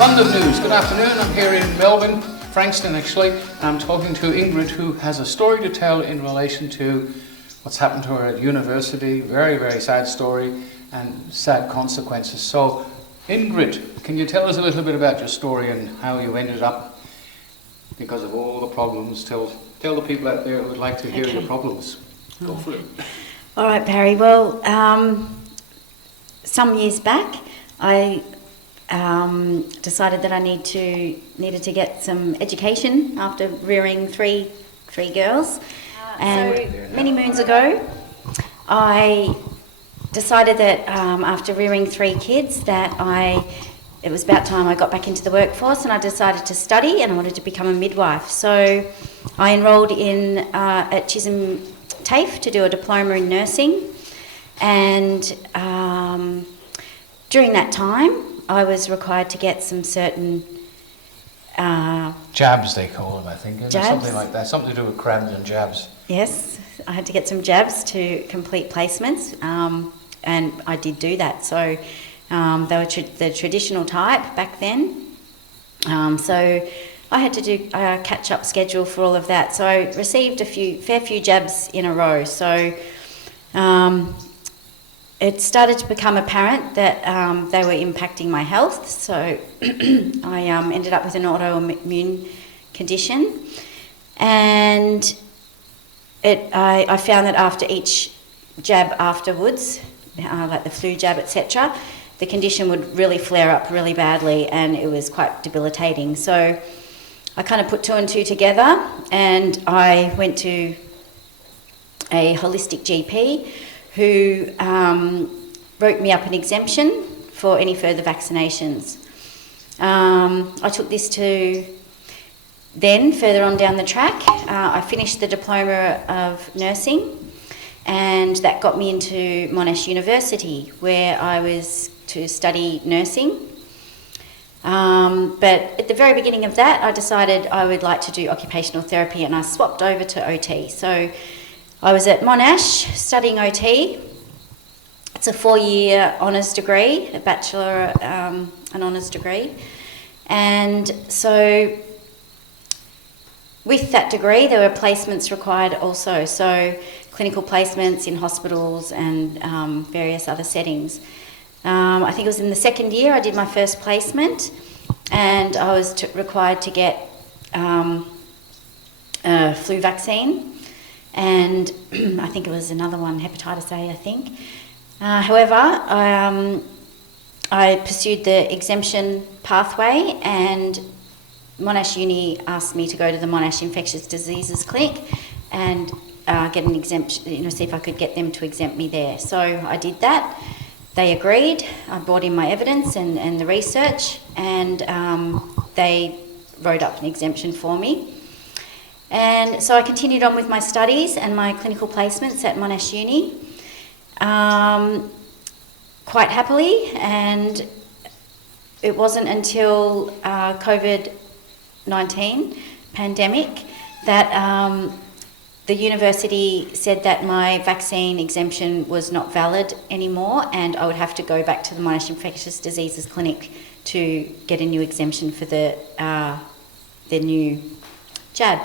London News, good afternoon. I'm here in Melbourne, Frankston actually. I'm talking to Ingrid, who has a story to tell in relation to what's happened to her at university. Very, very sad story and sad consequences. So Ingrid, can you tell us a little bit about your story and how you ended up, because of all the problems? Tell the people out there who would like to hear your problems. Go for it. All right, Barry. Well, some years back, I decided that I needed to get some education after rearing three girls. And many moons ago, I decided that after rearing 3 kids that it was about time I got back into the workforce, and I decided to study, and I wanted to become a midwife. So I enrolled at Chisholm TAFE to do a diploma in nursing, and during that time I was required to get some certain jabs, they call them, I think. Jabs? Something like that, something to do with crabs and jabs. Yes, I had to get some jabs to complete placements, and I did do that. So they were the traditional type back then. So I had to do a catch-up schedule for all of that. So I received a fair few jabs in a row. So it started to become apparent that they were impacting my health. So I ended up with an autoimmune condition, and I found that after each jab afterwards, like the flu jab, etc., the condition would really flare up really badly, and it was quite debilitating. So I kind of put 2 and 2 together, and I went to a holistic GP who wrote me up an exemption for any further vaccinations. I took this to then, further on down the track, I finished the diploma of nursing, and that got me into Monash University, where I was to study nursing. But at the very beginning of that, I decided I would like to do occupational therapy, and I swapped over to OT. So I was at Monash studying OT. It's a 4-year honours degree, a bachelor and honours degree. And so with that degree, there were placements required also. So clinical placements in hospitals and various other settings. I think it was in the 2nd year I did my first placement, and I was required to get a flu vaccine, and I think it was another one, hepatitis A, I think. However, I pursued the exemption pathway, and Monash Uni asked me to go to the Monash Infectious Diseases Clinic and get an exemption, see if I could get them to exempt me there. So I did that. They agreed. I brought in my evidence and the research, and they wrote up an exemption for me. And so I continued on with my studies and my clinical placements at Monash Uni quite happily, and it wasn't until COVID-19 pandemic that the university said that my vaccine exemption was not valid anymore, and I would have to go back to the Monash Infectious Diseases Clinic to get a new exemption for the new jab.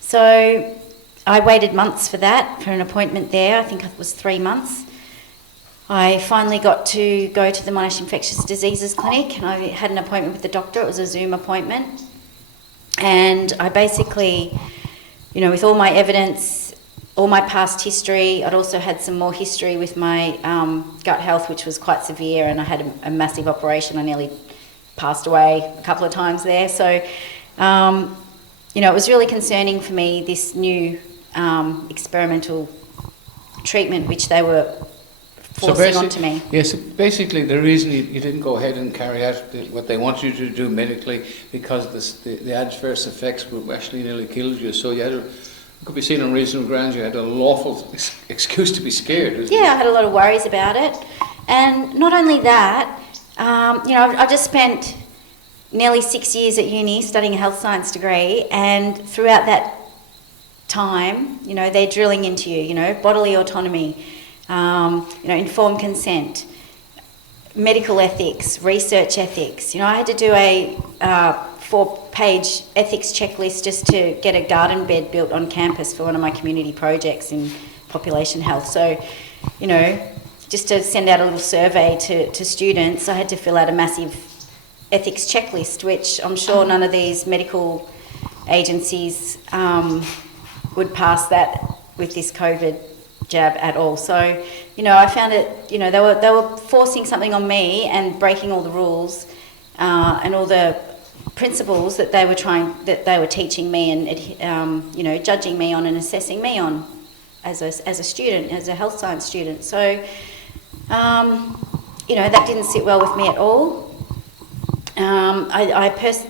So I waited months for that, for an appointment there. I think it was 3 months. I finally got to go to the Monash Infectious Diseases Clinic, and I had an appointment with the doctor. It was a Zoom appointment. And I basically, with all my evidence, all my past history, I'd also had some more history with my gut health, which was quite severe, and I had a massive operation. I nearly passed away a couple of times there. So, it was really concerning for me, this new experimental treatment which they were forcing onto me. Yes, basically the reason you didn't go ahead and carry out what they want you to do medically, because the adverse effects were actually nearly killed you. So it could be seen on reasonable grounds you had a lawful excuse to be scared. Yeah, I had a lot of worries about it. And not only that, I just spent nearly 6 years at uni studying a health science degree, and throughout that time, they're drilling into you, bodily autonomy, informed consent, medical ethics, research ethics. I had to do a 4-page ethics checklist just to get a garden bed built on campus for one of my community projects in population health. So, just to send out a little survey to students, I had to fill out a massive ethics checklist, which I'm sure none of these medical agencies would pass that with this COVID jab at all. So, I found it, they were forcing something on me and breaking all the rules and all the principles that they were teaching me and, judging me on and assessing me on as a student, as a health science student. So, that didn't sit well with me at all.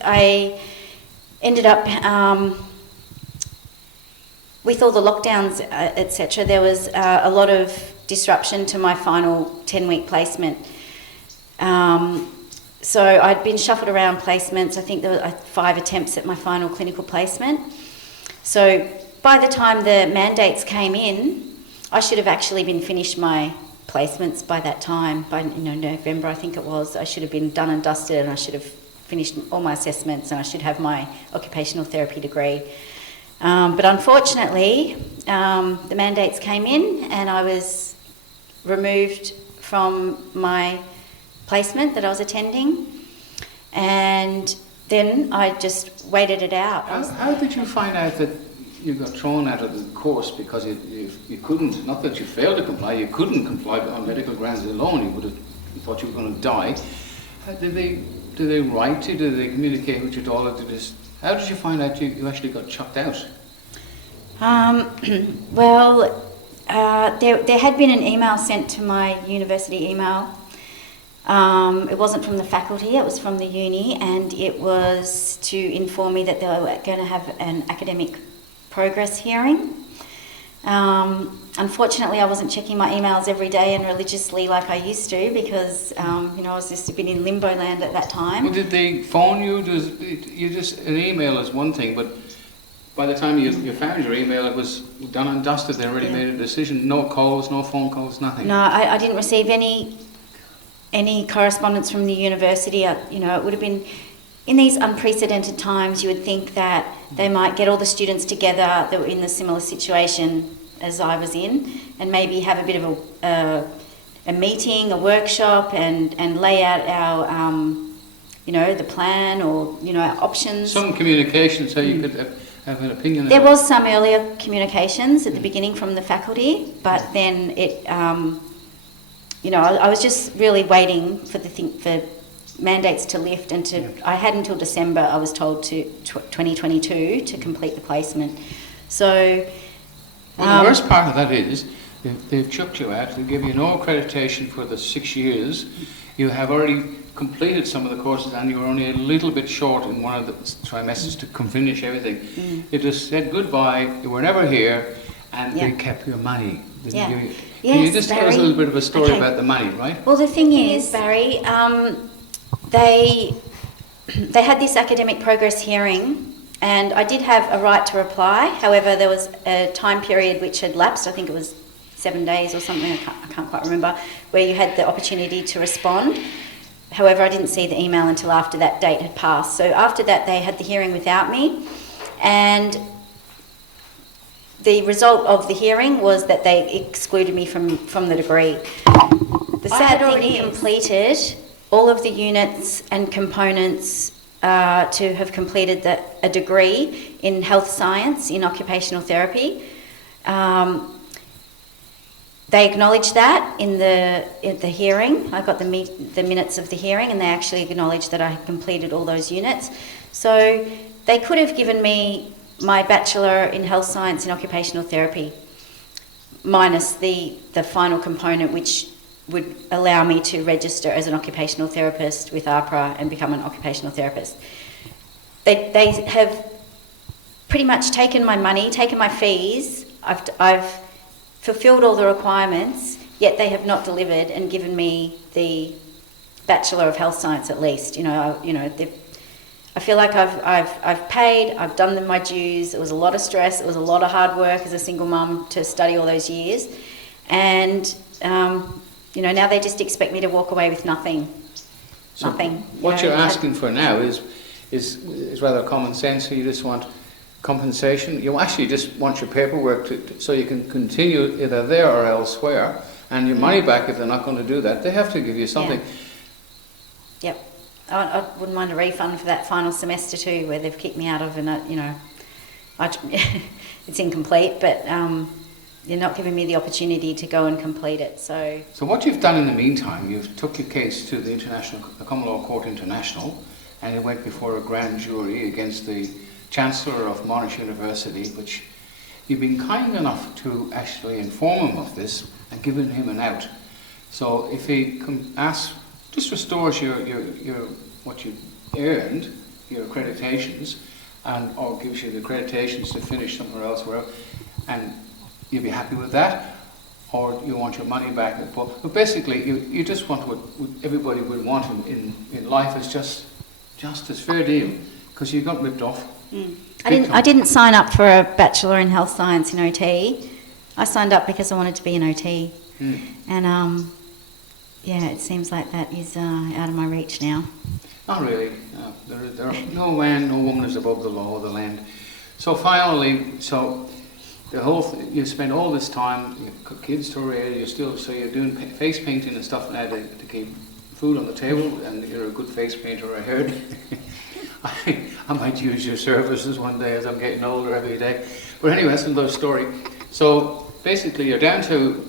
I ended up, with all the lockdowns, etc., there was a lot of disruption to my final 10-week placement. So I'd been shuffled around placements. I think there were 5 attempts at my final clinical placement. So by the time the mandates came in, I should have actually been finished my placements by that time. By November, I think it was. I should have been done and dusted, and I should have finished all my assessments, and I should have my occupational therapy degree. But unfortunately, the mandates came in, and I was removed from my placement that I was attending, and then I just waited it out. How did you find out that you got thrown out of the course because you couldn't, not that you failed to comply, you couldn't comply on medical grounds alone, you thought you were going to die? Did they write to you, did they communicate with you at all, or how did you find out you actually got chucked out? There had been an email sent to my university email. It wasn't from the faculty, it was from the uni, and it was to inform me that they were going to have an academic progress hearing. Unfortunately, I wasn't checking my emails every day and religiously like I used to, because I was just a bit in limbo land at that time. Well, did they phone you? An email is one thing, but by the time you found your email, it was done and dusted. They already made a decision. No calls, no phone calls, nothing. No, I didn't receive any correspondence from the university. It would have been, in these unprecedented times, you would think that they might get all the students together that were in the similar situation as I was in, and maybe have a bit of a meeting, a workshop, and lay out our, the plan, or, our options. Some communication so you could have an opinion. There was some earlier communications at the beginning from the faculty, but then it, I was just really waiting for for mandates to lift, and I had until December, I was told, to 2022 to complete the placement. So, the worst part of that is they've chucked you out. They give you no accreditation for the 6 years. You have already completed some of the courses, and you were only a little bit short in one of the trimesters to finish everything. You just said goodbye. You were never here, and they kept your money. Can you just tell us a little bit of a story about the money, right? Well, the thing is, Barry, they had this academic progress hearing, and I did have a right to reply. However, there was a time period which had lapsed. I think it was 7 days or something, I can't quite remember, where you had the opportunity to respond. However, I didn't see the email until after that date had passed. So after that, they had the hearing without me, and the result of the hearing was that they excluded me from the degree. I had already completed all of the units and components to have completed a degree in health science, in occupational therapy. They acknowledged that in the hearing. I got the minutes of the hearing, and they actually acknowledged that I had completed all those units. So they could have given me my Bachelor in Health Science in Occupational Therapy, minus the final component, which would allow me to register as an occupational therapist with AHPRA and become an occupational therapist. They have pretty much taken my money, taken my fees. I've fulfilled all the requirements, yet they have not delivered and given me the Bachelor of Health Science at least. I feel like I've paid, I've done my dues. It was a lot of stress, it was a lot of hard work as a single mum to study all those years, and You know, now they just expect me to walk away with nothing. So Nothing. What you're asking for now is rather common sense. So you just want compensation. You actually just want your paperwork so you can continue either there or elsewhere, and your money back if they're not going to do that. They have to give you something. Yeah. Yep. I wouldn't mind a refund for that final semester too, where they've kicked me out of, and you know, it's incomplete, but you're not giving me the opportunity to go and complete it. So what you've done in the meantime, you've took your case to the Common Law Court International, and it went before a grand jury against the Chancellor of Monash University, which you've been kind enough to actually inform him of this and given him an out. So if he just restores your what you earned, your accreditations, or gives you the accreditations to finish somewhere else, and you'll be happy with that, or you want your money back. But basically, you just want what everybody would want in life, is justice, fair deal, because you got ripped off. I didn't sign up for a Bachelor in Health Science in OT. I signed up because I wanted to be an OT. And yeah, it seems like that is out of my reach now. Not really. No man, no woman is above the law of the land. So finally, the whole you spend all this time, you've got kids to raise, you're doing face painting and stuff now to keep food on the table, and you're a good face painter, I heard. I might use your services one day as I'm getting older every day. But anyway, that's another story. So basically, you're down to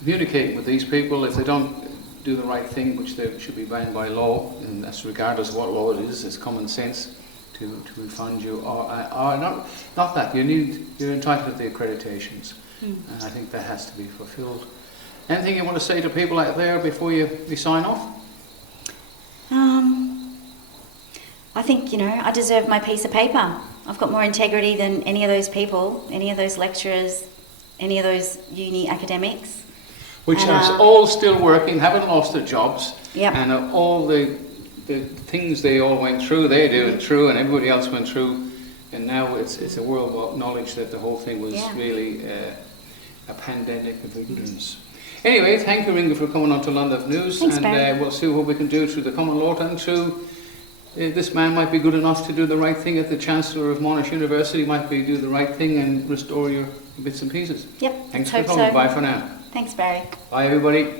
communicating with these people. If they don't do the right thing, which they should be bound by law, and that's regardless of what law it is, it's common sense to refund you, or not that you're entitled to the accreditations, and I think that has to be fulfilled. Anything you want to say to people out there before we sign off? I think, I deserve my piece of paper. I've got more integrity than any of those people, any of those lecturers, any of those uni academics. Which are all still working, haven't lost their jobs, yep. And all the things they all went through, they're doing through, and everybody else went through, and now it's a world knowledge that the whole thing was really a pandemic of ignorance. Anyway, thank you, Ringa, for coming on to London News. Thanks, and Barry. We'll see what we can do through the common law and through this man might be good enough to do the right thing at the Chancellor of Monash University, might be do the right thing and restore your bits and pieces. Yep. Thanks for coming. So. Bye for now. Thanks, Barry. Bye, everybody.